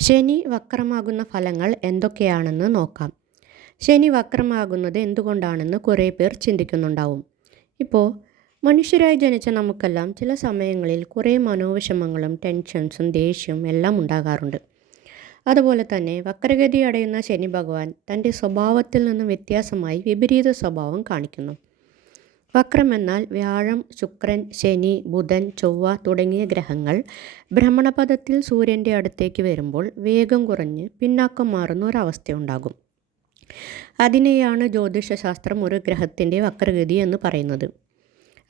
ശനി വക്രമാകുന്ന ഫലങ്ങൾ എന്തൊക്കെയാണെന്ന് നോക്കാം. ശനി വക്രമാകുന്നത് എന്തുകൊണ്ടാണെന്ന് കുറേ പേർ ചിന്തിക്കുന്നുണ്ടാവും. ഇപ്പോൾ മനുഷ്യരായി ജനിച്ച നമുക്കെല്ലാം ചില സമയങ്ങളിൽ കുറേ മനോവിഷമങ്ങളും ടെൻഷൻസും ദേഷ്യവും എല്ലാം ഉണ്ടാകാറുണ്ട്. അതുപോലെ തന്നെ വക്രഗതി അടയുന്ന ശനി ഭഗവാൻ തന്റെ സ്വഭാവത്തിൽ നിന്നും വ്യത്യാസമായി വിപരീത സ്വഭാവം കാണിക്കുന്നു. വക്രം എന്നാൽ വ്യാഴം ശുക്രൻ ശനി ബുധൻ ചൊവ്വ തുടങ്ങിയ ഗ്രഹങ്ങൾ ഭ്രമണപഥത്തിൽ സൂര്യന്റെ അടുത്തേക്ക് വരുമ്പോൾ വേഗം കുറഞ്ഞ് പിന്നാക്കം മാറുന്ന ഒരവസ്ഥയുണ്ടാകും അതിനെയാണ് ജ്യോതിഷശാസ്ത്രം ഒരു ഗ്രഹത്തിന്റെ വക്രഗതി എന്ന് പറയുന്നത്.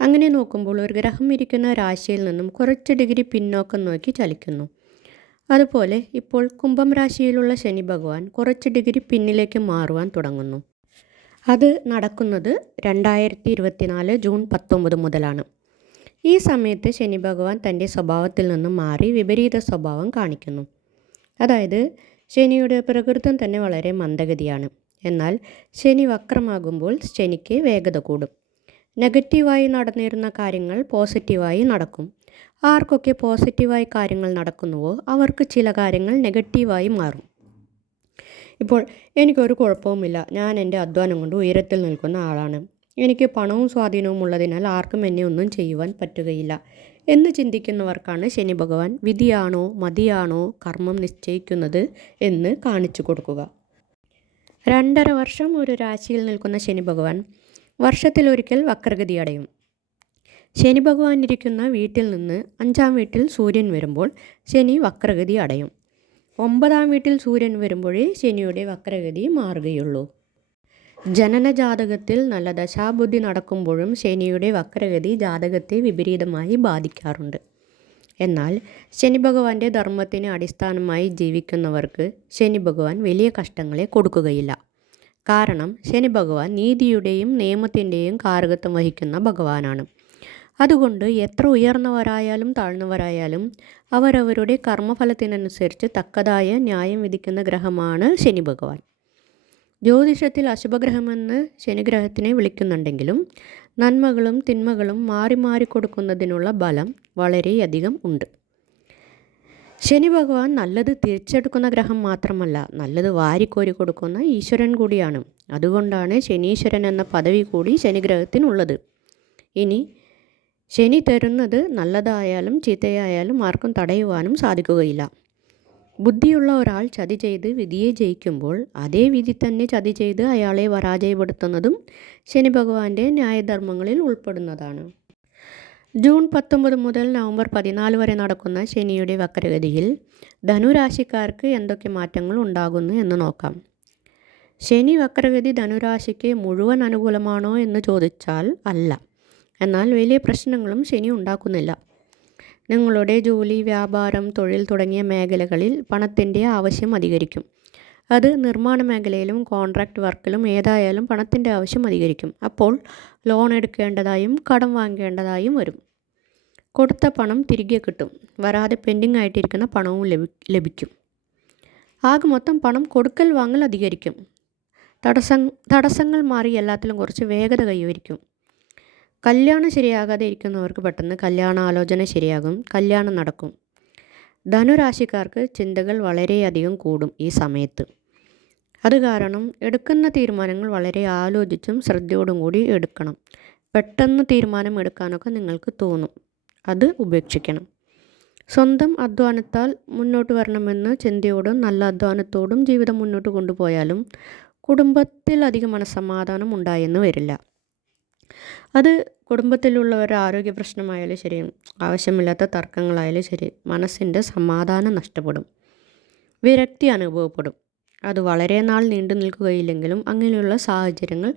അങ്ങനെ നോക്കുമ്പോൾ ഒരു ഗ്രഹം ഇരിക്കുന്ന രാശിയിൽ നിന്നും കുറച്ച് ഡിഗ്രി പിന്നോക്കം നോക്കി ചലിക്കുന്നു. അതുപോലെ ഇപ്പോൾ കുംഭം രാശിയിലുള്ള ശനി ഭഗവാൻ കുറച്ച് ഡിഗ്രി പിന്നിലേക്ക് മാറുവാൻ തുടങ്ങുന്നു. അത് നടക്കുന്നത് രണ്ടായിരത്തി ഇരുപത്തിനാല് ജൂൺ പത്തൊമ്പത് മുതലാണ്. ഈ സമയത്ത് ശനി ഭഗവാൻ തന്റെ സ്വഭാവത്തിൽ നിന്നും മാറി വിപരീത സ്വഭാവം കാണിക്കുന്നു. അതായത് ശനിയുടെ പ്രകൃതം തന്നെ വളരെ മന്ദഗതിയാണ്. എന്നാൽ ശനി വക്രമാകുമ്പോൾ ശനിക്ക് വേഗത കൂടും. നെഗറ്റീവായി നടന്നിരുന്ന കാര്യങ്ങൾ പോസിറ്റീവായി നടക്കും. ആർക്കൊക്കെ പോസിറ്റീവായി കാര്യങ്ങൾ നടക്കുന്നുവോ അവർക്ക് ചില കാര്യങ്ങൾ നെഗറ്റീവായി മാറും. ഇപ്പോൾ എനിക്കൊരു കുഴപ്പവുമില്ല. ഞാൻ എന്റെ അധ്വാനം കൊണ്ട് ഉയരത്തിൽ നിൽക്കുന്ന ആളാണ്. എനിക്ക് പണവും സ്വാധീനവും ഉള്ളതിനാൽ ആർക്കും എന്നെ ഒന്നും ചെയ്യുവാൻ പറ്റുകയില്ല. എന്ന് ചിന്തിക്കുന്നവർക്കാണ് ശനി ഭഗവാൻ വിധിയാണോ മതിയാണോ കർമ്മം നിശ്ചയിക്കുന്നത് എന്ന് കാണിച്ചു കൊടുക്കുക. രണ്ടര വർഷം ഒരു രാശിയിൽ നിൽക്കുന്ന ശനി ഭഗവാൻ വർഷത്തിലൊരിക്കൽ വക്രഗതി അടയും. ശനി ഭഗവാൻ ഇരിക്കുന്ന വീട്ടിൽ നിന്ന് അഞ്ചാം വീട്ടിൽ സൂര്യൻ വരുമ്പോൾ ശനി വക്രഗതി അടയും. ഒമ്പതാം വീട്ടിൽ സൂര്യൻ വരുമ്പോഴേ ശനിയുടെ വക്രഗതി മാറുകയുള്ളൂ. ജനന ജാതകത്തിൽ നല്ല ദശാബുദ്ധി നടക്കുമ്പോഴും ശനിയുടെ വക്രഗതി ജാതകത്തെ വിപരീതമായി ബാധിക്കാറുണ്ട്. എന്നാൽ ശനി ഭഗവാന്റെ ധർമ്മത്തിന് അടിസ്ഥാനമായി ജീവിക്കുന്നവർക്ക് ശനി ഭഗവാൻ വലിയ കഷ്ടങ്ങളെ കൊടുക്കുകയില്ല. കാരണം ശനി ഭഗവാൻ നീതിയുടെയും നിയമത്തിന്റെയും കാരകത്വം വഹിക്കുന്ന ഭഗവാനാണ്. അതുകൊണ്ട് എത്ര ഉയർന്നവരായാലും താഴ്ന്നവരായാലും അവരവരുടെ കർമ്മഫലത്തിനനുസരിച്ച് തക്കതായ ന്യായം വിധിക്കുന്ന ഗ്രഹമാണ് ശനി ഭഗവാൻ. ജ്യോതിഷത്തിൽ അശുഭഗ്രഹമെന്ന് ശനിഗ്രഹത്തിനെ വിളിക്കുന്നുണ്ടെങ്കിലും നന്മകളും തിന്മകളും മാറി മാറി കൊടുക്കുന്നതിനുള്ള ബലം വളരെയധികം ഉണ്ട്. ശനി ഭഗവാൻ നല്ലത് തിരിച്ചെടുക്കുന്ന ഗ്രഹം മാത്രമല്ല നല്ലത് വാരിക്കോരി കൊടുക്കുന്ന ഈശ്വരൻ കൂടിയാണ്. അതുകൊണ്ടാണ് ശനീശ്വരൻ എന്ന പദവി കൂടി ശനിഗ്രഹത്തിനുള്ളത്. ഇനി ശനി തരുന്നത് നല്ലതായാലും ചീത്തയായാലും ആർക്കും തടയുവാനും സാധിക്കുകയില്ല. ബുദ്ധിയുള്ള ഒരാൾ ചതി ചെയ്ത് വിധിയെ ജയിക്കുമ്പോൾ അതേ വിധി തന്നെ ചതി ചെയ്ത് അയാളെ പരാജയപ്പെടുത്തുന്നതും ശനി ഭഗവാന്റെ ന്യായധർമ്മങ്ങളിൽ ഉൾപ്പെടുന്നതാണ്. ജൂൺ പത്തൊമ്പത് മുതൽ നവംബർ പതിനാല് വരെ നടക്കുന്ന ശനിയുടെ വക്രഗതിയിൽ ധനുരാശിക്കാർക്ക് എന്തൊക്കെ മാറ്റങ്ങൾ ഉണ്ടാകുന്നു എന്ന് നോക്കാം. ശനി വക്രഗതി ധനുരാശിക്ക് മുഴുവൻ അനുകൂലമാണോ എന്ന് ചോദിച്ചാൽ അല്ല. എന്നാൽ വലിയ പ്രശ്നങ്ങളും ശനി ഉണ്ടാക്കുന്നില്ല. നിങ്ങളുടെ ജോലി വ്യാപാരം തൊഴിൽ തുടങ്ങിയ മേഖലകളിൽ പണത്തിന്റെ ആവശ്യം അധികരിക്കും. അത് നിർമ്മാണ മേഖലയിലും കോൺട്രാക്റ്റ് വർക്കിലും ഏതായാലും പണത്തിന്റെ ആവശ്യം അധികരിക്കും. അപ്പോൾ ലോൺ എടുക്കേണ്ടതായും കടം വാങ്ങേണ്ടതായും വരും. കൊടുത്ത പണം തിരികെ കിട്ടും. വരാതെ പെൻഡിങ് ആയിട്ടിരിക്കുന്ന പണവും ലഭി ലഭിക്കും. ആകെ മൊത്തം പണം കൊടുക്കൽ വാങ്ങൽ അധികരിക്കും. തടസ്സം തടസ്സങ്ങൾ മാറി എല്ലാത്തിലും കുറച്ച് വേഗത കൈവരിക്കും. കല്യാണം ശരിയാകാതെ ഇരിക്കുന്നവർക്ക് പെട്ടെന്ന് കല്യാണ ആലോചന ശരിയാകും കല്യാണം നടക്കും. ധനുരാശിക്കാർക്ക് ചിന്തകൾ വളരെയധികം കൂടും ഈ സമയത്ത്. അത് കാരണം എടുക്കുന്ന തീരുമാനങ്ങൾ വളരെ ആലോചിച്ചും ശ്രദ്ധയോടും കൂടി എടുക്കണം. പെട്ടെന്ന് തീരുമാനം എടുക്കാനൊക്കെ നിങ്ങൾക്ക് തോന്നും. അത് ഉപേക്ഷിക്കണം. സ്വന്തം അധ്വാനത്താൽ മുന്നോട്ട് വരണമെന്ന് ചിന്തയോടും നല്ല അധ്വാനത്തോടും ജീവിതം മുന്നോട്ട് കൊണ്ടുപോയാലും കുടുംബത്തിൽ അധികം മനസ്സമാധാനം ഉണ്ടായെന്ന് വരില്ല. അത് കുടുംബത്തിലുള്ള ഒരു ആരോഗ്യ പ്രശ്നമായാലും ശരി ആവശ്യമില്ലാത്ത തർക്കങ്ങളായാലും ശരി മനസ്സിന്റെ സമാധാനം നഷ്ടപ്പെടും. വിരക്തി അനുഭവപ്പെടും. അത് വളരെ നാൾ നീണ്ടു നിൽക്കുകയില്ലെങ്കിലും അങ്ങനെയുള്ള സാഹചര്യങ്ങൾ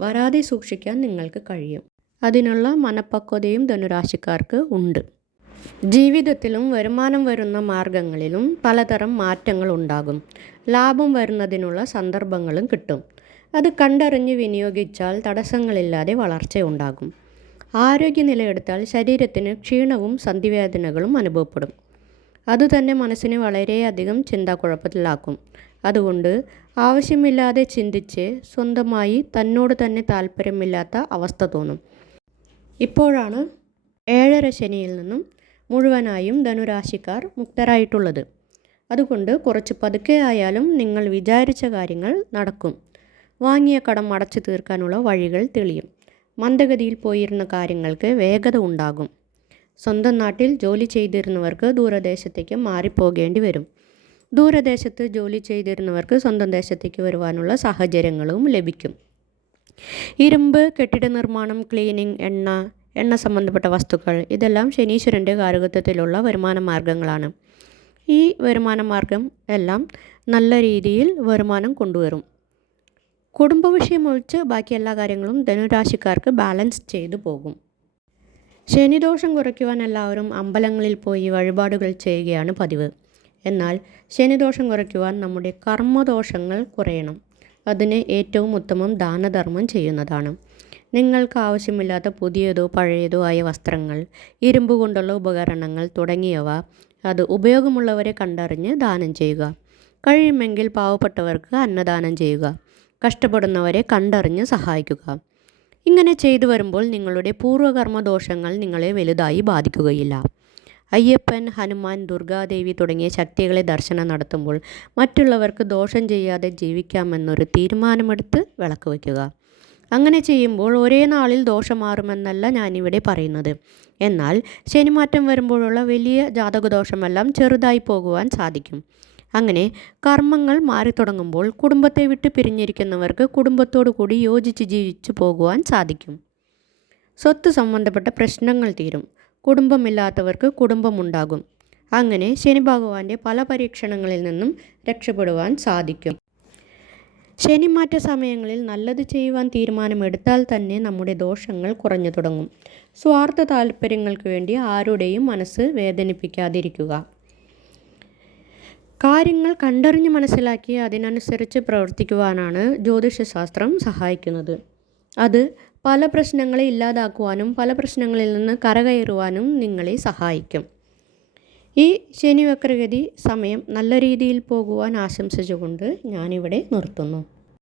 വരാതെ സൂക്ഷിക്കാൻ നിങ്ങൾക്ക് കഴിയും. അതിനുള്ള മനപ്പക്വതയും ധനുരാശിക്കാർക്ക് ഉണ്ട്. ജീവിതത്തിലും വരുമാനം വരുന്ന മാർഗങ്ങളിലും പലതരം മാറ്റങ്ങൾ ഉണ്ടാകും. ലാഭം വരുന്നതിനുള്ള സന്ദർഭങ്ങളും കിട്ടും. അത് കണ്ടറിഞ്ഞ് വിനിയോഗിച്ചാൽ തടസ്സങ്ങളില്ലാതെ വളർച്ചയുണ്ടാകും. ആരോഗ്യനില എടുത്താൽ ശരീരത്തിന് ക്ഷീണവും സന്ധിവേദനകളും അനുഭവപ്പെടും. അതുതന്നെ മനസ്സിനെ വളരെയധികം ചിന്താക്കുഴപ്പത്തിലാക്കും. അതുകൊണ്ട് ആവശ്യമില്ലാതെ ചിന്തിച്ച് സ്വന്തമായി തന്നോട് തന്നെ താല്പര്യമില്ലാത്ത അവസ്ഥ തോന്നും. ഇപ്പോഴാണ് ഏഴര ശനിയിൽ നിന്നും മുഴുവനായും ധനുരാശിക്കാർ മുക്തരായിട്ടുള്ളത്. അതുകൊണ്ട് കുറച്ച് പതുക്കെ ആയാലും നിങ്ങൾ വിചാരിച്ച കാര്യങ്ങൾ നടക്കും. വാങ്ങിയ കടം അടച്ചു തീർക്കാനുള്ള വഴികൾ തെളിയും. മന്ദഗതിയിൽ പോയിരുന്ന കാര്യങ്ങൾക്ക് വേഗത ഉണ്ടാകും. സ്വന്തം നാട്ടിൽ ജോലി ചെയ്തിരുന്നവർക്ക് ദൂരദേശത്തേക്ക് മാറിപ്പോകേണ്ടി വരും. ദൂരദേശത്ത് ജോലി ചെയ്തിരുന്നവർക്ക് സ്വന്തം ദേശത്തേക്ക് വരുവാനുള്ള സാഹചര്യങ്ങളും ലഭിക്കും. ഇരുമ്പ് കെട്ടിട നിർമ്മാണം ക്ലീനിങ് എണ്ണ എണ്ണ സംബന്ധപ്പെട്ട വസ്തുക്കൾ ഇതെല്ലാം ശനീശ്വരന്റെ കാരകത്വത്തിലുള്ള വരുമാന മാർഗങ്ങളാണ്. ഈ വരുമാന മാർഗം എല്ലാം നല്ല രീതിയിൽ വരുമാനം കൊണ്ടുവരും. കുടുംബ വിഷയം ഒഴിച്ച് ബാക്കി എല്ലാ കാര്യങ്ങളും ധനുരാശിക്കാർക്ക് ബാലൻസ് ചെയ്തു പോകും. ശനിദോഷം കുറയ്ക്കുവാൻ എല്ലാവരും അമ്പലങ്ങളിൽ പോയി വഴിപാടുകൾ ചെയ്യുകയാണ് പതിവ്. എന്നാൽ ശനിദോഷം കുറയ്ക്കുവാൻ നമ്മുടെ കർമ്മദോഷങ്ങൾ കുറയണം. അതിന് ഏറ്റവും ഉത്തമം ദാനധർമ്മം ചെയ്യുന്നതാണ്. നിങ്ങൾക്ക് ആവശ്യമില്ലാത്ത പുതിയതോ പഴയതോ ആയ വസ്ത്രങ്ങൾ ഇരുമ്പ് കൊണ്ടുള്ള ഉപകരണങ്ങൾ തുടങ്ങിയവ അത് ഉപയോഗമുള്ളവരെ കണ്ടറിഞ്ഞ് ദാനം ചെയ്യുക. കഴിയുമെങ്കിൽ പാവപ്പെട്ടവർക്ക് അന്നദാനം ചെയ്യുക. കഷ്ടപ്പെടുന്നവരെ കണ്ടറിഞ്ഞ് സഹായിക്കുക. ഇങ്ങനെ ചെയ്തു വരുമ്പോൾ നിങ്ങളുടെ പൂർവകർമ്മ ദോഷങ്ങൾ നിങ്ങളെ വലുതായി ബാധിക്കുകയില്ല. അയ്യപ്പൻ ഹനുമാൻ ദുർഗാദേവി തുടങ്ങിയ ശക്തികളെ ദർശനം നടത്തുമ്പോൾ മറ്റുള്ളവർക്ക് ദോഷം ചെയ്യാതെ ജീവിക്കാമെന്നൊരു തീരുമാനമെടുത്ത് വിളക്ക് വയ്ക്കുക. അങ്ങനെ ചെയ്യുമ്പോൾ ഒരേ നാളിൽ ദോഷം മാറുമെന്നല്ല ഞാനിവിടെ പറയുന്നത്. എന്നാൽ ശനിമാറ്റം വരുമ്പോഴുള്ള വലിയ ജാതകദോഷമെല്ലാം ചെറുതായി പോകുവാൻ സാധിക്കും. അങ്ങനെ കർമ്മങ്ങൾ മാറി തുടങ്ങുമ്പോൾ കുടുംബത്തെ വിട്ട് പിരിഞ്ഞിരിക്കുന്നവർക്ക് കുടുംബത്തോടു കൂടി യോജിച്ച് ജീവിച്ചു പോകുവാൻ സാധിക്കും. സ്വത്ത് സംബന്ധപ്പെട്ട പ്രശ്നങ്ങൾ തീരും. കുടുംബമില്ലാത്തവർക്ക് കുടുംബമുണ്ടാകും. അങ്ങനെ ശനി ഭഗവാന്റെ പല പരീക്ഷണങ്ങളിൽ നിന്നും രക്ഷപ്പെടുവാൻ സാധിക്കും. ശനിമാറ്റ സമയങ്ങളിൽ നല്ലത് ചെയ്യുവാൻ തീരുമാനമെടുത്താൽ തന്നെ നമ്മുടെ ദോഷങ്ങൾ കുറഞ്ഞു തുടങ്ങും. സ്വാർത്ഥ താല്പര്യങ്ങൾക്ക് വേണ്ടി ആരുടെയും മനസ്സ് വേദനിപ്പിക്കാതിരിക്കുക. കാര്യങ്ങൾ കണ്ടറിഞ്ഞ് മനസ്സിലാക്കി അതിനനുസരിച്ച് പ്രവർത്തിക്കുവാനാണ് ജ്യോതിഷശാസ്ത്രം സഹായിക്കുന്നത്. അത് പല പ്രശ്നങ്ങളെ ഇല്ലാതാക്കുവാനും പല പ്രശ്നങ്ങളിൽ നിന്ന് കരകയറുവാനും നിങ്ങളെ സഹായിക്കും. ഈ ശനിവക്രഗതി സമയം നല്ല രീതിയിൽ പോകുവാൻ ആശംസിച്ചുകൊണ്ട് ഞാനിവിടെ നിർത്തുന്നു.